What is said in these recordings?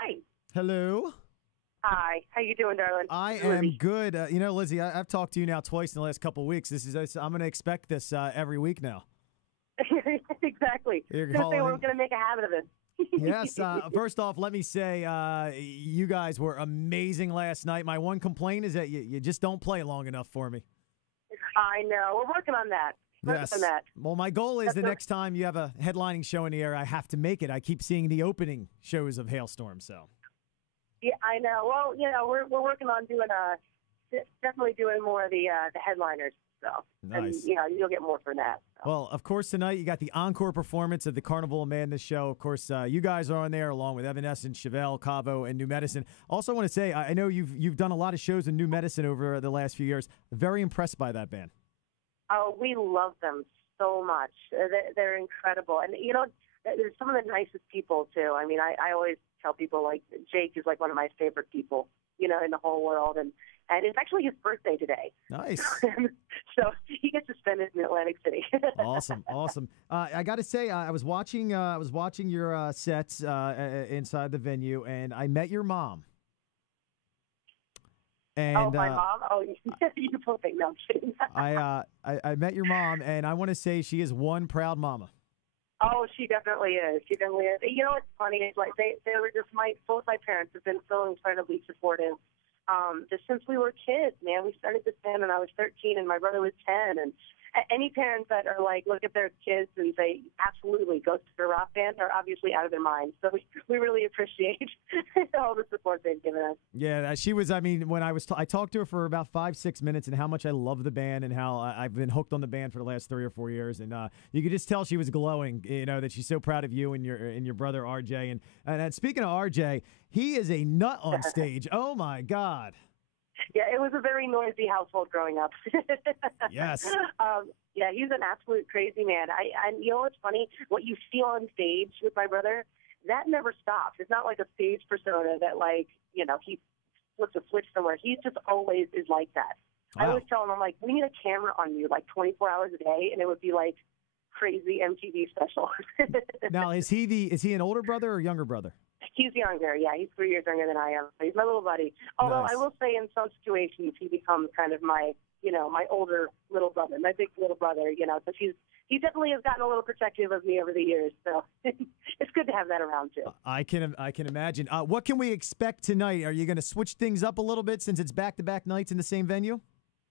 Hi. Hello. Hi. How you doing, darling? I am good. Lzzy, I've talked to you now twice in the last couple of weeks. I'm going to expect this every week now. Exactly. You're We're calling going to make a habit of it. Yes. First off, let me say you guys were amazing last night. My one complaint is that you just don't play long enough for me. I know. We're working on that. Yes. Well, my goal is the next time you have a headlining show in the air, I have to make it. I keep seeing the opening shows of Halestorm, so. Yeah, I know. Well, we're working on doing definitely doing more of the headliners. So, nice. And you'll get more for that. So. Well, of course, tonight you got the encore performance of the Carnival of Madness show. Of course, you guys are on there along with Evanescence, Chevelle, Cavo, and New Medicine. Also, want to say I know you've done a lot of shows in New Medicine over the last few years. Very impressed by that band. Oh, we love them so much. They're incredible, and they're some of the nicest people too. I mean, I always tell people like Jake is like one of my favorite people, in the whole world, and it's actually his birthday today. Nice. So he gets to spend it in Atlantic City. Awesome. I got to say, I was watching your sets inside the venue, and I met your mom. And, my mom? Oh, you poor thing. No, I'm kidding. I met your mom, and I want to say she is one proud mama. Oh, she definitely is. She definitely is. You know what's funny? It's like they were just both my parents have been so incredibly supportive. Just since we were kids, man. We started this band when I was 13 and my brother was 10. And any parents that are like, look at their kids and say, absolutely, go to a rock band are obviously out of their minds. So we really appreciate all the support they've given us. Yeah, she was, when I talked to her for about 5-6 minutes and how much I love the band and how I've been hooked on the band for the last 3 or 4 years. And you could just tell she was glowing, that she's so proud of you and your brother, RJ. And speaking of RJ, he is a nut on stage. Oh, my God. Yeah, it was a very noisy household growing up. Yes. Yeah, he's an absolute crazy man. And you know what's funny? What you see on stage with my brother, that never stops. It's not like a stage persona that he flips a switch somewhere. He just always is like that. Wow. I always tell him, I'm like, we need a camera on you 24 hours a day, and it would be like crazy MTV special. Now, is he an older brother or younger brother? He's younger, yeah. He's 3 years younger than I am. He's my little buddy. Although nice. I will say in some situations he becomes kind of my, my older little brother, my big little brother, so he definitely has gotten a little protective of me over the years. So it's good to have that around too. I can imagine. What can we expect tonight? Are you going to switch things up a little bit since it's back-to-back nights in the same venue?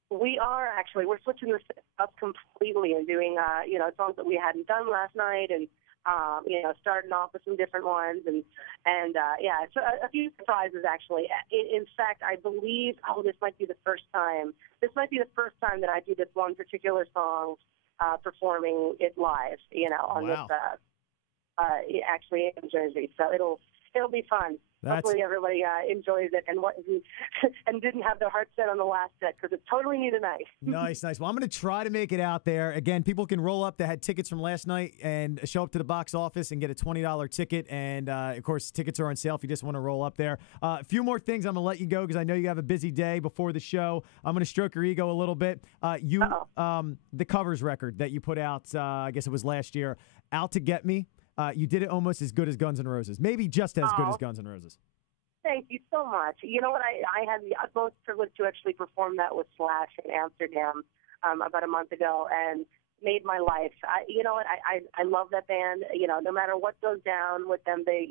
We are actually. We're switching this up completely and doing, songs that we hadn't done last night and, starting off with some different ones and so a few surprises actually. In fact, I believe, this might be the first time. This might be the first time that I do this one particular song, performing it live, on wow. this, actually in Jersey. So it'll be fun. Hopefully everybody enjoys it and didn't have their heart set on the last set because it's totally new tonight. Nice. Well, I'm going to try to make it out there. Again, people can roll up that had tickets from last night and show up to the box office and get a $20 ticket. And, of course, tickets are on sale if you just want to roll up there. A few more things. I'm going to let you go because I know you have a busy day before the show. I'm going to stroke your ego a little bit. The covers record that you put out, I guess it was last year, Out to Get Me. You did it almost as good as Guns N' Roses. Maybe just as good as Guns N' Roses. Thank you so much. You know what? I had the utmost privilege to actually perform that with Slash in Amsterdam about a month ago and made my life. You know what? I love that band. No matter what goes down with them, they,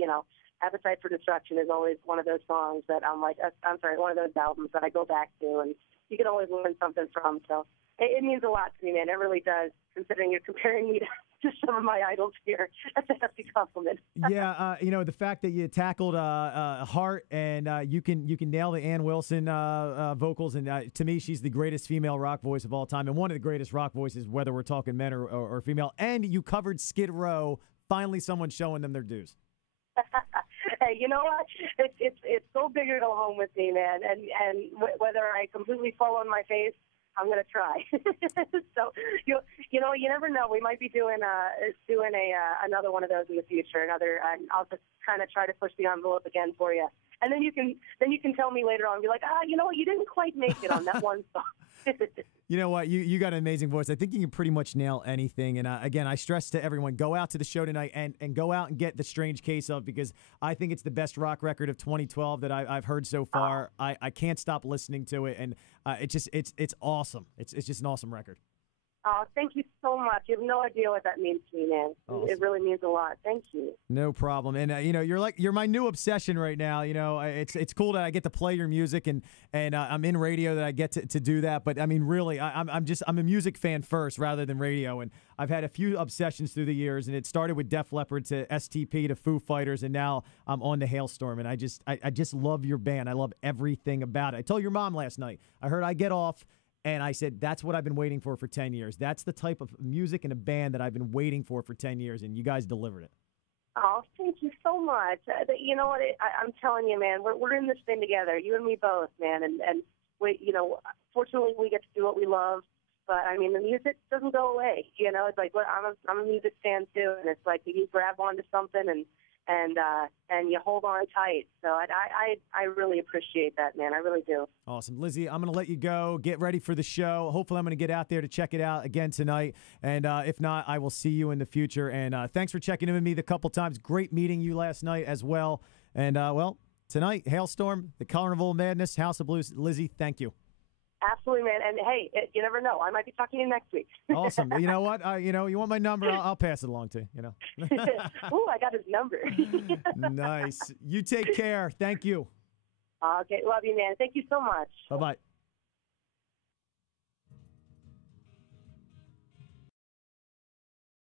Appetite for Destruction is always one of those songs that one of those albums that I go back to and you can always learn something from. So it means a lot to me, man. It really does, considering you're comparing me to some of my idols here. That's a hefty compliment. Yeah, the fact that you tackled Heart and you can nail the Ann Wilson vocals, and to me, she's the greatest female rock voice of all time, and one of the greatest rock voices, whether we're talking men or female. And you covered Skid Row. Finally, someone showing them their dues. Hey, you know what? It's so big to go home with me, man. And whether I completely fall on my face, I'm going to try. So you never know. We might be doing another one of those in the future. And I'll just kind of try to push the envelope again for you. And then you can tell me later on, be like, you know what, you didn't quite make it on that one song. You know what? You got an amazing voice. I think you can pretty much nail anything. And again, I stress to everyone, go out to the show tonight and go out and get The Strange Case of, because I think it's the best rock record of 2012 that I've heard so far. I can't stop listening to it, and it's awesome. It's just an awesome record. Oh, thank you so much. You have no idea what that means to me, man. Awesome. It really means a lot. Thank you. No problem. And you're my new obsession right now. It's cool that I get to play your music, and I'm in radio that I get to do that. But I mean, really, I'm a music fan first rather than radio. And I've had a few obsessions through the years, and it started with Def Leppard to STP to Foo Fighters, and now I'm on to Halestorm. And I just love your band. I love everything about it. I told your mom last night. I heard I Get Off. And I said, that's what I've been waiting for 10 years. That's the type of music and a band that I've been waiting for 10 years, and you guys delivered it. Oh, thank you so much. You know what? I'm telling you, man, we're in this thing together, you and me both, man. And we, fortunately, we get to do what we love. But, I mean, the music doesn't go away. It's like, I'm a music fan, too. And it's like you grab onto something and you hold on tight. So I really appreciate that, man. I really do. Awesome. Lzzy, I'm going to let you go. Get ready for the show. Hopefully I'm going to get out there to check it out again tonight. And if not, I will see you in the future. And thanks for checking in with me the couple times. Great meeting you last night as well. And, tonight, Halestorm, the Carnival of Madness, House of Blues. Lzzy, thank you. Absolutely, man. And, hey, you never know. I might be talking to you next week. Awesome. You know what? You want my number? I'll pass it along to you. Ooh, I got his number. Nice. You take care. Thank you. Okay. Love you, man. Thank you so much. Bye-bye.